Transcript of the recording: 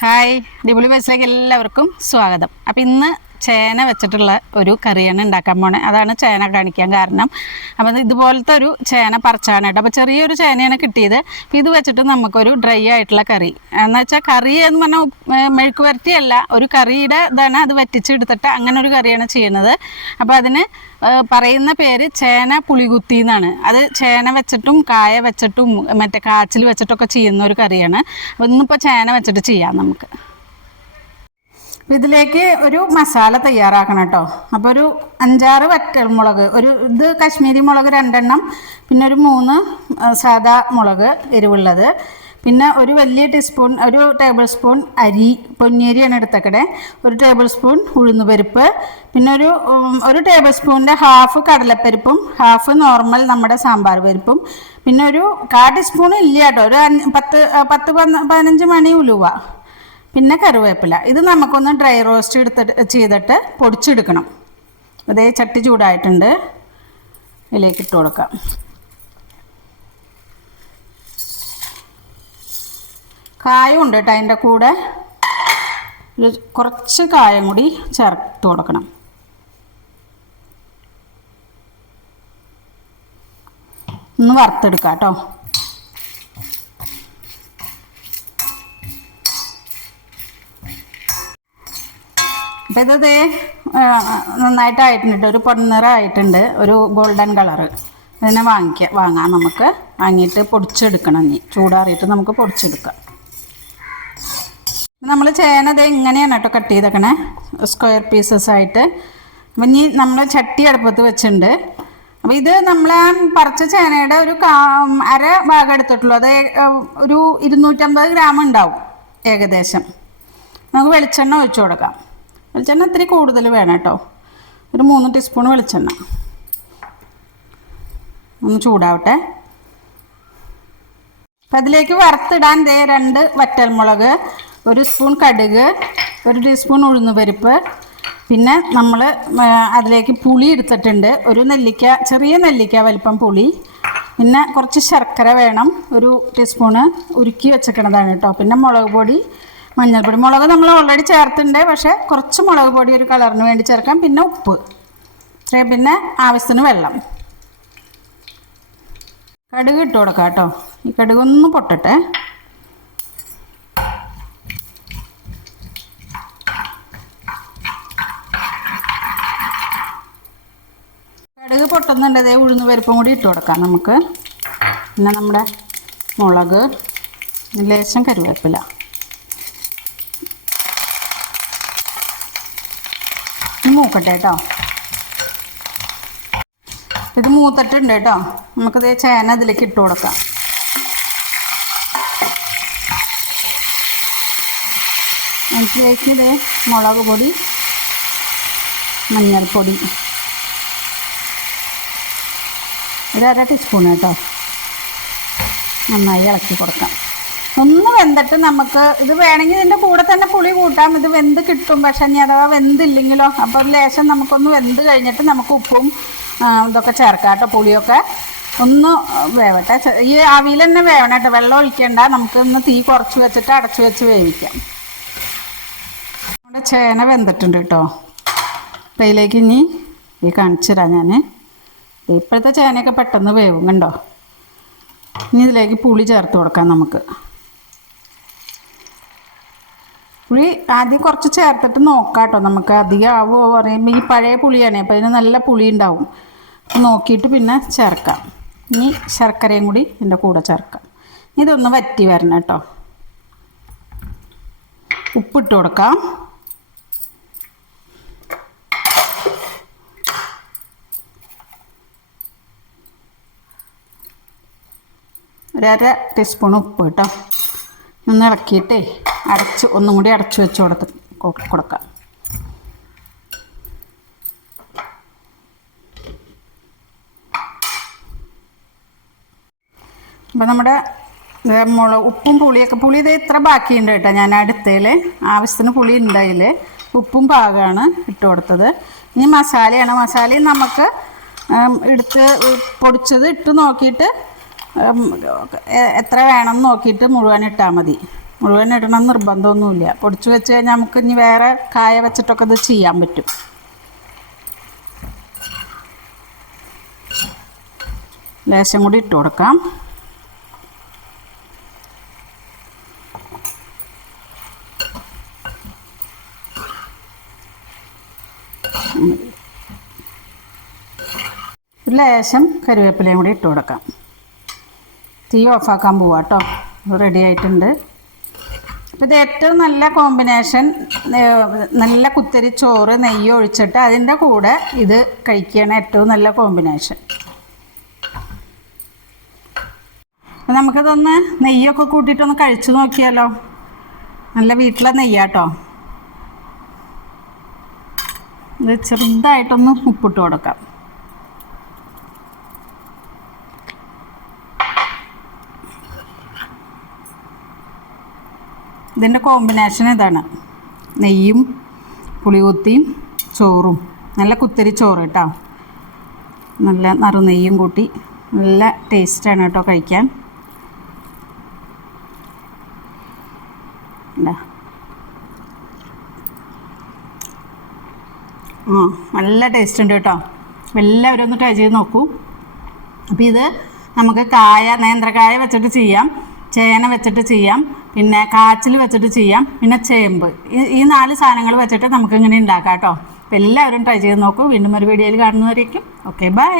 Hi, ഡിബിളി ബസ്സിലേക്ക് എല്ലാവർക്കും സ്വാഗതം. അപ്പോൾ ഇന്ന് ചേന വെച്ചിട്ടുള്ള ഒരു കറിയാണ് ഉണ്ടാക്കാൻ പോണേ. അതാണ് ചേന കാണിക്കാൻ കാരണം. അപ്പോൾ ഇതുപോലത്തെ ഒരു ചേന പറിച്ചാണ് കേട്ടോ. അപ്പോൾ ചെറിയൊരു ചേനയാണ് കിട്ടിയത്. ഇത് വെച്ചിട്ട് നമുക്കൊരു ഡ്രൈ ആയിട്ടുള്ള കറി എന്ന് വെച്ചാൽ കറി എന്ന് പറഞ്ഞാൽ മെഴുക്ക് വരട്ടിയല്ല, ഒരു കറിയുടെ ഇതാണ്. അത് വറ്റിച്ചെടുത്തിട്ട് അങ്ങനെ ഒരു കറിയാണ് ചെയ്യുന്നത്. അപ്പോൾ അതിന് പറയുന്ന പേര് ചേന പുളികുത്തി എന്നാണ്. അത് ചേന വെച്ചിട്ടും കായ വെച്ചിട്ടും മറ്റേ കാച്ചിൽ വെച്ചിട്ടൊക്കെ ചെയ്യുന്ന ഒരു കറിയാണ്. അപ്പോൾ ഇന്നിപ്പോൾ ചേന വെച്ചിട്ട് ചെയ്യാം നമുക്ക്. ഇതിലേക്ക് ഒരു മസാല തയ്യാറാക്കണം കേട്ടോ. അപ്പോൾ ഒരു 5-6 വറ്റൽമുളക്, ഇത് കാശ്മീരി മുളക് 2 പിന്നെ ഒരു 3 സാദാ മുളക് എരിവുള്ളത്, പിന്നെ ഒരു വലിയ ഒരു ടേബിൾ സ്പൂൺ അരി, പൊന്നിയരിയാണ് എടുത്തക്കടെ, ഒരു ടേബിൾ സ്പൂൺ ഉഴുന്നുപരിപ്പ്, പിന്നെ ഒരു ടേബിൾ സ്പൂണിൻ്റെ ഹാഫ് കടലപ്പരിപ്പും ഹാഫ് നോർമൽ നമ്മുടെ സാമ്പാർ പരിപ്പും, പിന്നെ ഒരു 1/4 ടീസ്പൂൺ ഇല്ല കേട്ടോ, ഒരു 10-15 മണി ഉലുവ, പിന്നെ കറിവേപ്പില. ഇത് നമുക്കൊന്ന് ഡ്രൈ റോസ്റ്റ് ചെയ്തിട്ട് പൊടിച്ചെടുക്കണം. അതേ ചട്ടി ചൂടായിട്ടുണ്ട്, ഇതിലേക്ക് ഇട്ട് കൊടുക്കാം. കായം ഉണ്ട് കേട്ടോ, അതിൻ്റെ കൂടെ കുറച്ച് കായം കൂടി ചേർത്ത് കൊടുക്കണം. ഒന്ന് വറുത്തെടുക്കാം കേട്ടോ. അപ്പോൾ ഇത് നന്നായിട്ടായിട്ടുണ്ട്, ഒരു പൊന്നിറമായിട്ടുണ്ട്, ഒരു ഗോൾഡൻ കളറ്. അതിനെ വാങ്ങാം നമുക്ക്. വാങ്ങിയിട്ട് പൊടിച്ചെടുക്കണം. ഇനി ചൂടാറിയിട്ട് നമുക്ക് പൊടിച്ചെടുക്കാം. നമ്മൾ ചേന ഇങ്ങനെയാണ് കേട്ടോ കട്ട് ചെയ്തേക്കണേ, സ്ക്വയർ പീസസ് ആയിട്ട്. അപ്പം ഇനി നമ്മൾ ചട്ടി അടുപ്പത്ത് വെച്ചിട്ടുണ്ട്. അപ്പോൾ ഇത് നമ്മൾ പറിച്ച ചേനയുടെ ഒരു അര ഭാഗം എടുത്തിട്ടുള്ളൂ. അത് ഒരു 250 ഗ്രാം ഉണ്ടാവും ഏകദേശം. നമുക്ക് വെളിച്ചെണ്ണ ഒഴിച്ചു കൊടുക്കാം. വെളിച്ചെണ്ണ ഇത്തിരി കൂടുതൽ വേണം കേട്ടോ, ഒരു 3 ടീസ്പൂൺ വെളിച്ചെണ്ണ. ഒന്ന് ചൂടാവട്ടെ. അപ്പം അതിലേക്ക് വറുത്തിടാൻ 2 വറ്റൽമുളക്, 1 സ്പൂൺ കടുക്, 1 ടീസ്പൂൺ ഉഴുന്നുപരിപ്പ്, പിന്നെ നമ്മൾ അതിലേക്ക് പുളി എടുത്തിട്ടുണ്ട്, ഒരു ചെറിയ നെല്ലിക്ക വലിപ്പം പുളി, പിന്നെ കുറച്ച് ശർക്കര വേണം, 1 ടീസ്പൂണ് ഉരുക്കി വെച്ചേക്കണതാണ് കേട്ടോ. പിന്നെ മുളക് പൊടി, മഞ്ഞൾപ്പൊടി. മുളക് നമ്മൾ ഓൾറെഡി ചേർത്തിട്ടുണ്ട്, പക്ഷേ കുറച്ച് മുളക് പൊടി ഒരു കളറിന് വേണ്ടി ചേർക്കാം. പിന്നെ ഉപ്പ്, പിന്നെ ആവശ്യത്തിന് വെള്ളം. കടുക് ഇട്ട് കൊടുക്കാം കേട്ടോ. ഈ കടുക് ഒന്ന് പൊട്ടട്ടെ. കടുക് പൊട്ടുന്നുണ്ട്, അതേ ഉഴുന്ന് പരിപ്പും കൂടി ഇട്ട് കൊടുക്കാം നമുക്ക്. പിന്നെ നമ്മുടെ മുളക്, ലേശം കറിവേപ്പില. മൂക്കട്ടെ കേട്ടോ. ഇത് മൂത്തിട്ടുണ്ട് കേട്ടോ. നമുക്കിത് ചേന അതിലേക്ക് ഇട്ട് കൊടുക്കാം. അതിലേക്ക് ഇത് മുളക് പൊടി, മഞ്ഞൾപ്പൊടി, ഒരു 1/2 ടീസ്പൂൺ കേട്ടോ. നന്നായി ഇളക്കി കൊടുക്കാം. ഒന്ന് വെന്തിട്ട് നമുക്ക് ഇത് വേണമെങ്കിൽ ഇതിൻ്റെ കൂടെ തന്നെ പുളി കൂട്ടാം. ഇത് വെന്ത് കിട്ടും, പക്ഷെ ഇനി അഥവാ വെന്തില്ലെങ്കിലോ. അപ്പോൾ ഒരു ലേശം നമുക്കൊന്ന് വെന്ത് കഴിഞ്ഞിട്ട് നമുക്ക് ഉപ്പും ഇതൊക്കെ ചേർക്കാം കേട്ടോ. പുളിയൊക്കെ ഒന്ന് വേവട്ടെ. ഈ ആവിയിൽ തന്നെ വേവണം കേട്ടോ, വെള്ളം ഒഴിക്കേണ്ട. നമുക്കൊന്ന് തീ കുറച്ച് വെച്ചിട്ട് അടച്ചു വെച്ച് വേവിക്കാം. നമ്മുടെ ചേന വെന്തിട്ടുണ്ട് കേട്ടോ. അപ്പം ഇതിലേക്ക് ഇനി കാണിച്ചു തരാം ഞാൻ. ഇപ്പോഴത്തെ ചേനയൊക്കെ പെട്ടെന്ന് വേവും കണ്ടോ. ഇനി ഇതിലേക്ക് പുളി ചേർത്ത് കൊടുക്കാം നമുക്ക്. പുളി ആദ്യം കുറച്ച് ചേർത്തിട്ട് നോക്കാം കേട്ടോ. നമുക്ക് അധികം ആവുമോ പറയുമ്പോൾ ഈ പഴയ പുളിയാണ്, അപ്പോൾ ഇതിന് നല്ല പുളി ഉണ്ടാവും. നോക്കിയിട്ട് പിന്നെ ചേർക്കാം. ഇനി ശർക്കരയും കൂടി ഇതിൻ്റെ കൂടെ ചേർക്കാം. ഇതൊന്ന് വറ്റി വരണം കേട്ടോ. ഉപ്പിട്ട് കൊടുക്കാം. ഒരു 1/2 ടീസ്പൂൺ ഉപ്പ് കേട്ടോ. ഒന്ന് ഇറക്കിയിട്ടേ ഒന്നും കൂടി അടച്ചു വെച്ച് കൊടുക്കാം. അപ്പോൾ നമ്മുടെ ഉപ്പും പുളിയൊക്കെ, പുളി ഇത് ഇത്ര ബാക്കിയുണ്ട് കേട്ടോ. ഞാൻ അടുത്തതിൽ ആവശ്യത്തിന് പുളി ഉണ്ടായിൽ ഉപ്പും പാകമാണ് ഇട്ട് കൊടുത്തത്. ഇനി മസാലയാണ്. മസാലയും നമുക്ക് പൊടിച്ചത് ഇട്ട് നോക്കിയിട്ട് എത്ര വേണം നോക്കിയിട്ട് മുഴുവൻ ഇട്ടാൽ മതി. മുഴുവൻ ഇടണം നിർബന്ധമൊന്നുമില്ല. പൊടിച്ച് വെച്ച് കഴിഞ്ഞാൽ നമുക്ക് ഇനി വേറെ കായ വെച്ചിട്ടൊക്കെ ഇത് ചെയ്യാൻ പറ്റും. ലേശം കൂടി ഇട്ട് കൊടുക്കാം. ലേശം കറിവേപ്പിലയും കൂടി ഇട്ട് കൊടുക്കാം. തീ ഓഫാക്കാൻ പോവാം കേട്ടോ. റെഡി ആയിട്ടുണ്ട്. അപ്പോൾ ഇത് ഏറ്റവും നല്ല കോമ്പിനേഷൻ നല്ല കുത്തരി ചോറ് നെയ്യ് ഒഴിച്ചിട്ട് അതിൻ്റെ കൂടെ ഇത് കഴിക്കുകയാണ് ഏറ്റവും നല്ല കോമ്പിനേഷൻ. അപ്പോൾ നമുക്കിതൊന്ന് നെയ്യൊക്കെ കൂട്ടിയിട്ടൊന്ന് കഴിച്ചു നോക്കിയാലോ. നല്ല വീട്ടിലെ നെയ്യാട്ടോ. ഇത് ചെറുതായിട്ടൊന്ന് ഉപ്പിട്ട് കൊടുക്കാം. ഇതിൻ്റെ കോമ്പിനേഷൻ ഇതാണ്, നെയ്യും പുളികുത്തിയും ചോറും. നല്ല കുത്തരി ചോറ് കേട്ടോ, നല്ല നറുനെയ്യും കൂട്ടി നല്ല ടേസ്റ്റാണ് കേട്ടോ കഴിക്കാൻ. നല്ല ടേസ്റ്റ് ഉണ്ട് കേട്ടോ. എല്ലാവരും ഒന്ന് ട്രൈ ചെയ്ത് നോക്കൂ. അപ്പോൾ ഇത് നമുക്ക് നേന്ത്രക്കായ വെച്ചിട്ട് ചെയ്യാം, ചേന വെച്ചിട്ട് ചെയ്യാം, പിന്നെ കാച്ചിൽ വെച്ചിട്ട് ചെയ്യാം, പിന്നെ ചേമ്പ്. ഈ 4 സാധനങ്ങൾ വെച്ചിട്ട് നമുക്ക് ഇങ്ങനെ ഉണ്ടാക്കാം കേട്ടോ. അപ്പോൾ എല്ലാവരും ട്രൈ ചെയ്ത് നോക്കൂ. വീണ്ടും ഒരു വീഡിയോയിൽ കാണുന്നവരേക്കും ഓക്കെ ബൈ.